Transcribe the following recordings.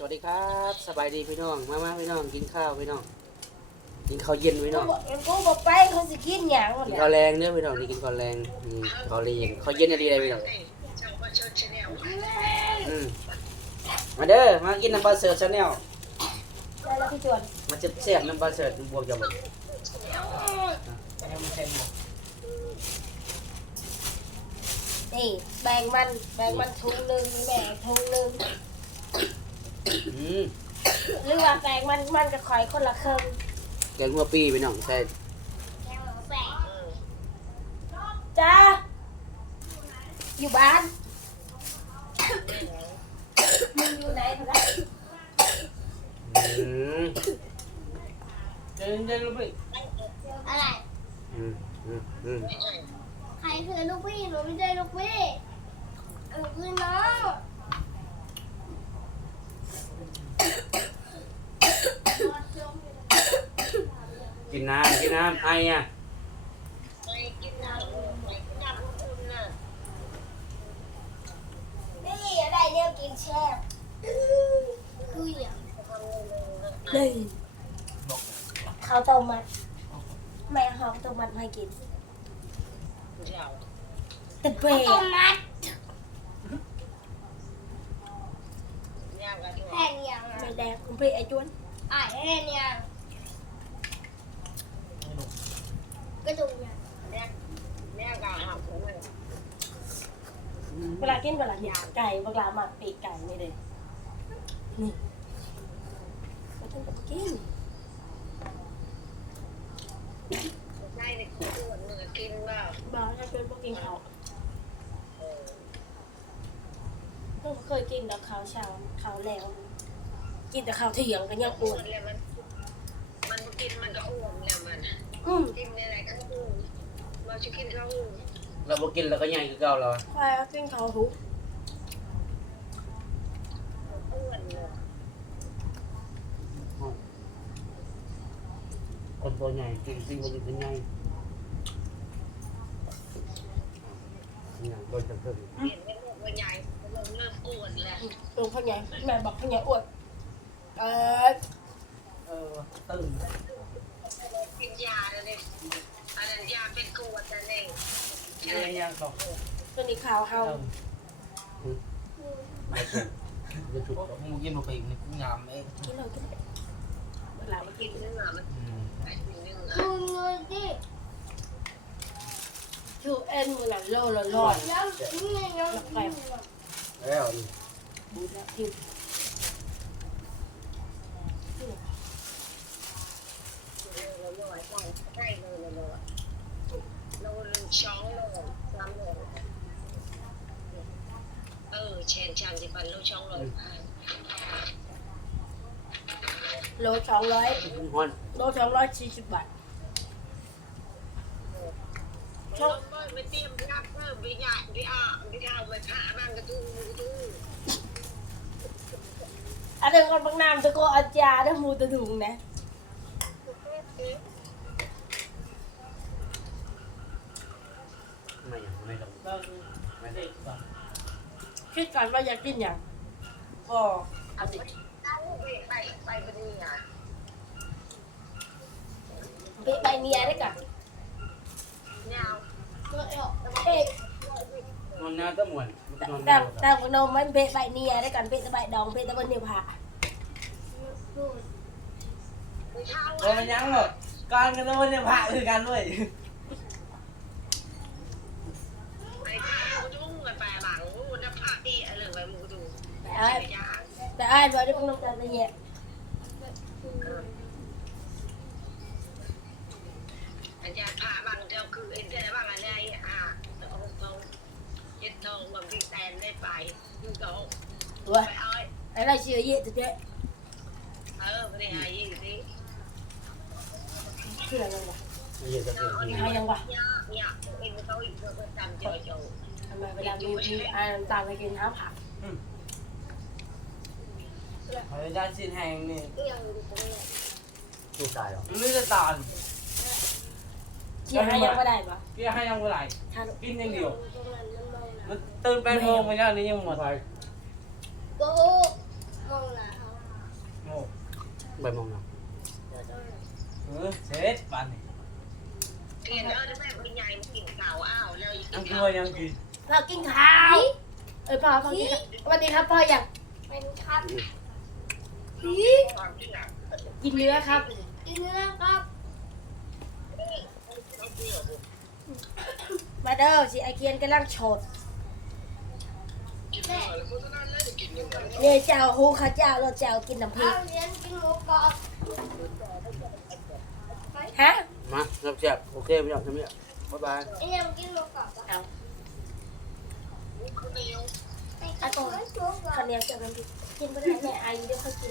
สวัสดีครับสบายดีพี่น้องมามาพี่น้องกินข้าวพี่น้องกินข้าวเย็นพี่น้องกูบอกไปเขาสิกินหยังวะกินเนี่ยข้าวแรงเนื้อพี่น้องนี่กินข้าวแรงนี่ข้าวเย็นข้าวเย็นอะไรเลยพี่น้องอืมมาเด้อมากินน้ำปลาเสิร์ฟชาแนลได้แล้วพี่จวนมาเจ็บแซ่บน้ำปลาเสิร์ฟบวกกับมันนี่แบ่งมันแบ่งมันถุงหนึ่งแบ่งถุงหนึ่งอืม หรือว่าแบ่งมันมันกับข่อยคนละครึ่งแกงหัวปีพี่น้องใช่จ้าอยู่บ้านมึงอยู่ไหนพะนะอืมเดินเดินลงไปอะไร อืมอืมอืมใครคือลูกพี่หนูไม่ใช่ลูกพี่หนูคือน้อง กินน้ำกินน้ำไอ้อะนี่อะไรเนี่ยกินแช่บคืออย่างเลยข้าวต้มมัดแม่หอมต้มมัดมาให้กินแต่เบะต้มมัดแห้งยังอะไม่แดงคุณเบะไอ้จวนอะแห้งยัง กระดูกยังเวลากินเวลาหยาไก่เวลาหมักปีกไก่นี่เลยนี่ไม่ต้องไปกินใช่ในขวดเหนือกินว่าบอกถ้าเป็นพวกกินเขาวเพิ่งเคยกินแต่ข้าวเช้าข้าวแล้ว กินแต่ข้าวเที่ยงก็ยังอ้อ้ววนนเลยมันมันกินมันก็อ้วนแล้วมันอืม จะกินข้าวหูเราบ่กินแล้วก็ใหญ่คือเก่าเราควายก็กินข้าวหุบอ้วนเลยคนตัวใหญ่กินสิ่งบ่กินใหญ่นี่โดนจับเพิ่มเปลี่ยนเป็นลูกใหญ่เริ่มเริ่มอ้วนแล้วตัวข้าวใหญ่แม่บอกข้าวใหญ่อ้วนเออเออตื่นกินยาแล้วเนี่ย อันนั้นยาเป็นกรวดแต่เองเรียนยังบอกตัวนี้ข้าวเฮาจะชุบมึงกินบุฟเฟ่ต์นี่กูงามเองกินเลยกินเลยเวลามากิกินนเนื้อมันไอ้เนื้อดูเงินดิชูเอ็นมือหลังโลละร้อยแล้วนี่ไงน้องแล้วนี่บูดแล้วกิน เราลอยใกล้เลยเลยเลยเราช้องโลสามโล เออเชนชันสิพันลูกช้องโลโลสองร้อยฮอนโลสองร้อยสี่สิบบาทชอบไปเตรียมรับเพิ่มไปใหญ่ไปอะไปเอาไปผ่าบ้างกระตุ้งกระตุ้งอันนี้คนบางนามตะโกอาจารย์นะมูตะดุงนะ ไม่อะไม่ต้องก็คือไม่เด็ได้กก่อน คิดก่อนว่าอยากกินอย่างพอเอาสิเอาไปไปไปพอดีอะเบะใบเนียได้กันเนี่ยตัวเอวเบะนอนหน้าตะมวนนอนแต่าแต่ขนมมันเบะใบเนียได้กันเบะตะใบดองเบะตะบนเนียวผาเท้าโอ้มันยังหรอกการกันแล้วมันจะผ่าคือกันด้วย ไปเท้าจุ้งกันไปหลังน้ำผ้าอีอะไรไปมูดู แต่ ไอ้แต่อ้บอกได้พวกน้ำตาลละเอียดอาจารย์ผ้าบางเจ้าคือเอ็นได้บ้างอะไรอะเอาเอาเย็ดทองบางทีแตนได้ไปยูโตตัวไปอ้อยไอ้เราเชื่อเยอะจะเจ๊เออไปหายี่สิเชื่อยังวะเยอะจะเกินหายังวะเนี่ยเนี่ยเอ็นเขาอีกเพื่อจำเจอโจทำไมเวลามีมีอ้ายน้ำตาลไปกินห้าผัก พยายามชิ้นแห้งนี่เอียงอยู่ตรงนี้สู้ตายหรอมันไม่จะตานเชื่อให้ยังไม่ได้ปะพี่ให้ยังเมื่อไหร่ถ้ากินอย่างเดียวตรงนั้นมันมองนะมันตื่นแปดโมงมาแล้วนี่ยังหมดไปโอ้โหมองนะเขาใบมองนะเออเสร็จปันนี่เรียนเออแม่คุณยายมากินข้าวอ้าวแล้วอีกยังกินกลัข้าววยังกินพ่อกินข้าวเอ้ยพ่อพ่อกินข้าวสวัสดีครับพ่ออยากเป็นครับผีความที่หนั กกินเนื้อครับกินเนื้อครับมาเด้อสิไอเคียนกำลังโฉดกินเนื้อแล้วเพราะฉะนั้นแล้วจะกินยังไงเนี่ยเจ้าฮูข้าเจ้าเราเจ้ากินน้ำพริเอากเลี้ยงกินหมูกรอบฮะมารับแซ่บโอเคพี่น้องทำเนี่ยบ๊ายบายไอ้ยังกินหมูกรอบอะเอา ข้าวเหนียวไอ้กินหมูกรอบข้าวเหนียวเจ้าน้ำพริกกินไปได้แม่ไอายเดี๋ยวเขากิน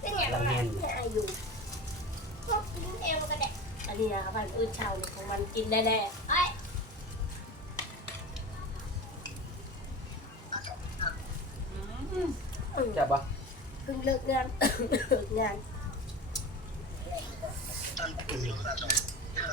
เป็นอย่างเราไรเนียนแม่ไอายอยู่ชอบกินเองก็ได้อันนี้นะครับมันอื่นเช้าเนี่ยของมันกินได้แน่ไอ้แซ่บปะเพิ่งเลิกงานเลิกงานตันกินอยู่ขนาดนั้น